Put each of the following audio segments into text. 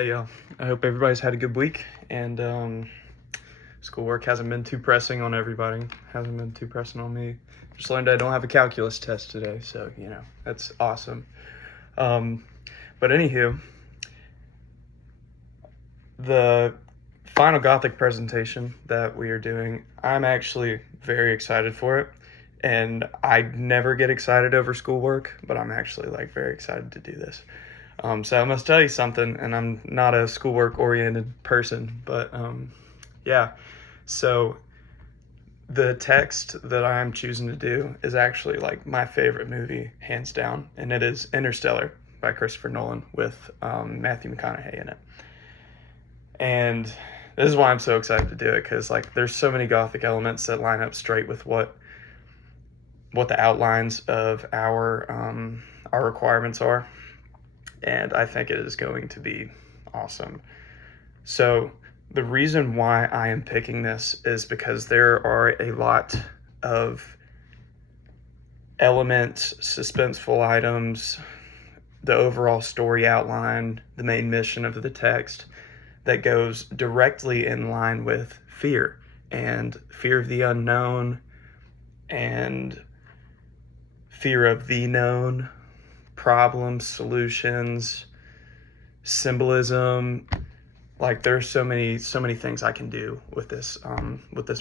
Hey, I hope everybody's had a good week, and schoolwork hasn't been too pressing on everybody. Hasn't been too pressing on me. Just learned I don't have a calculus test today, so that's awesome. Um, but anywho, the final Gothic presentation that we are doing, I'm actually very excited for it, and I never get excited over schoolwork, but I'm actually like very excited to do this. So I must tell you something, and I'm not a schoolwork-oriented person, but yeah. So the text that I'm choosing to do is actually like my favorite movie, hands down, and it is Interstellar by Christopher Nolan with Matthew McConaughey in it. And this is why I'm so excited to do it, because like there's so many Gothic elements that line up straight with what the outlines of our requirements are, and I think it is going to be awesome. So the reason why I am picking this is because there are a lot of elements, suspenseful items, the overall story outline, the main mission of the text that goes directly in line with fear and fear of the unknown and fear of the known, problems, solutions, symbolism. Like there's so many things I can do with this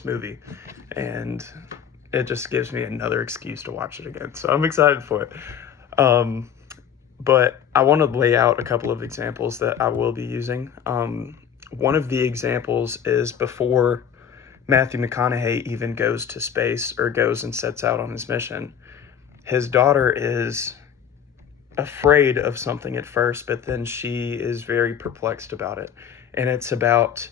movie, and it just gives me another excuse to watch it again. So I'm excited for it. But I want to lay out a couple of examples that I will be using. One of the examples is before Matthew McConaughey even goes to space or goes and sets out on his mission. His daughter is afraid of something at first, but then she is very perplexed about it. And it's about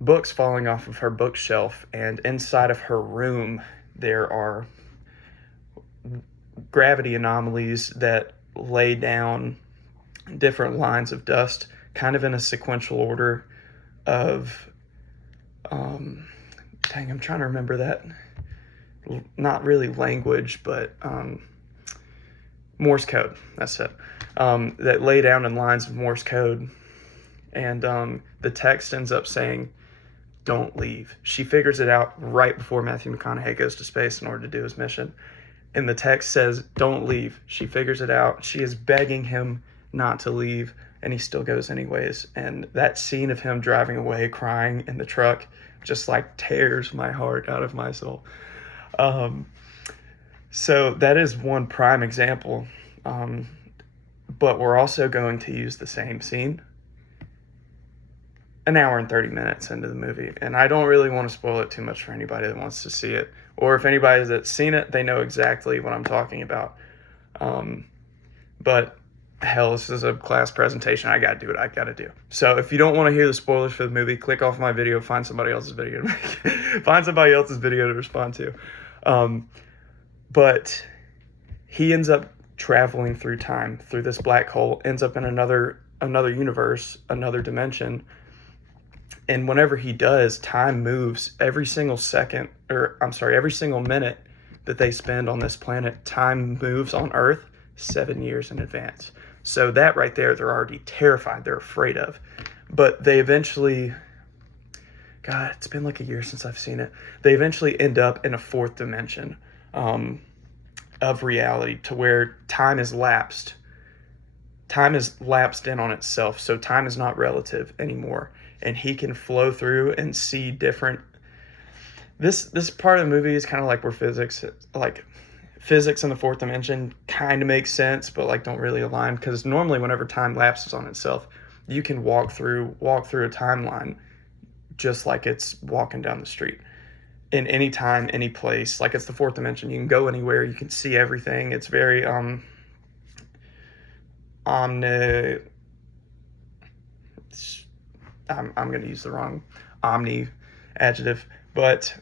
books falling off of her bookshelf, and inside of her room there are gravity anomalies that lay down different lines of dust kind of in a sequential order of I'm trying to remember that, not really language, but Morse code, that's it, that lay down in lines of Morse code. And the text ends up saying, "Don't leave." She figures it out right before Matthew McConaughey goes to space in order to do his mission. And the text says, "Don't leave." She figures it out. She is begging him not to leave, and he still goes anyways. And that scene of him driving away, crying in the truck, just like tears my heart out of my soul. So that is one prime example. But we're also going to use the same scene an hour and 30 minutes into the movie. And I don't really want to spoil it too much for anybody that wants to see it. Or if anybody that's seen it, they know exactly what I'm talking about. But hell, this is a class presentation. I got to do what I got to do. So if you don't want to hear the spoilers for the movie, click off my video, find somebody else's video to make find somebody else's video to respond to. But he ends up traveling through time, through this black hole, ends up in another universe, another dimension. And whenever he does, time moves every single minute that they spend on this planet. Time moves on Earth 7 years in advance. So that right there, they're already terrified. They're afraid of. But they eventually, God, it's been like a year since I've seen it. They eventually end up in a fourth dimension of reality, to where time is lapsed. Time is lapsed in on itself. So time is not relative anymore. And he can flow through and see different. This part of the movie is kind of like where physics in the fourth dimension kind of makes sense, but like don't really align, because normally whenever time lapses on itself, you can walk through a timeline just like it's walking down the street in any time, any place. Like it's the fourth dimension. You can go anywhere. You can see everything. It's very I'm going to use the wrong omni adjective, but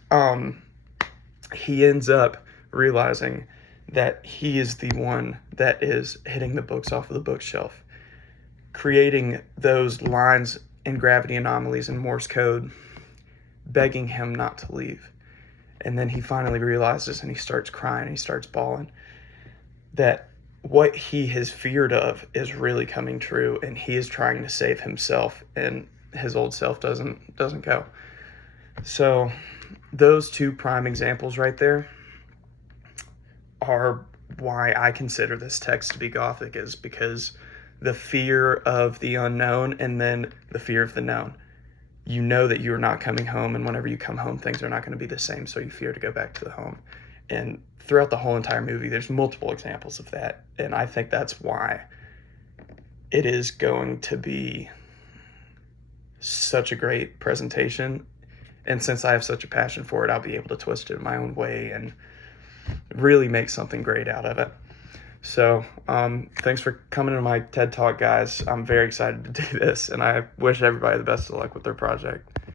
he ends up realizing that he is the one that is hitting the books off of the bookshelf, creating those lines in gravity anomalies and Morse code, begging him not to leave. And then he finally realizes, and he starts crying, he starts bawling, that what he has feared of is really coming true, and he is trying to save himself, and his old self doesn't go. So those two prime examples right there are why I consider this text to be Gothic, is because the fear of the unknown and then the fear of the known. You know that you're not coming home, and whenever you come home, things are not going to be the same, so you fear to go back to the home. And throughout the whole entire movie, there's multiple examples of that, and I think that's why it is going to be such a great presentation. And since I have such a passion for it, I'll be able to twist it in my own way and really make something great out of it. So thanks for coming to my TED Talk, guys. I'm very excited to do this, and I wish everybody the best of luck with their project.